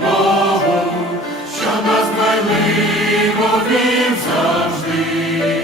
Богу, що нас майливо завжди.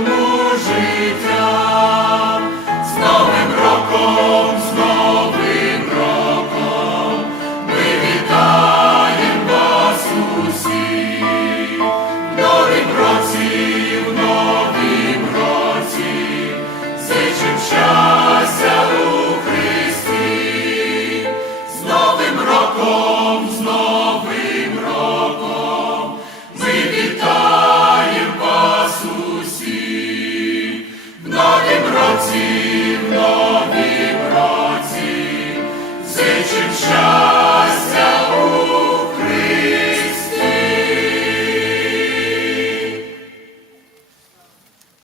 йому життя. З новим роком,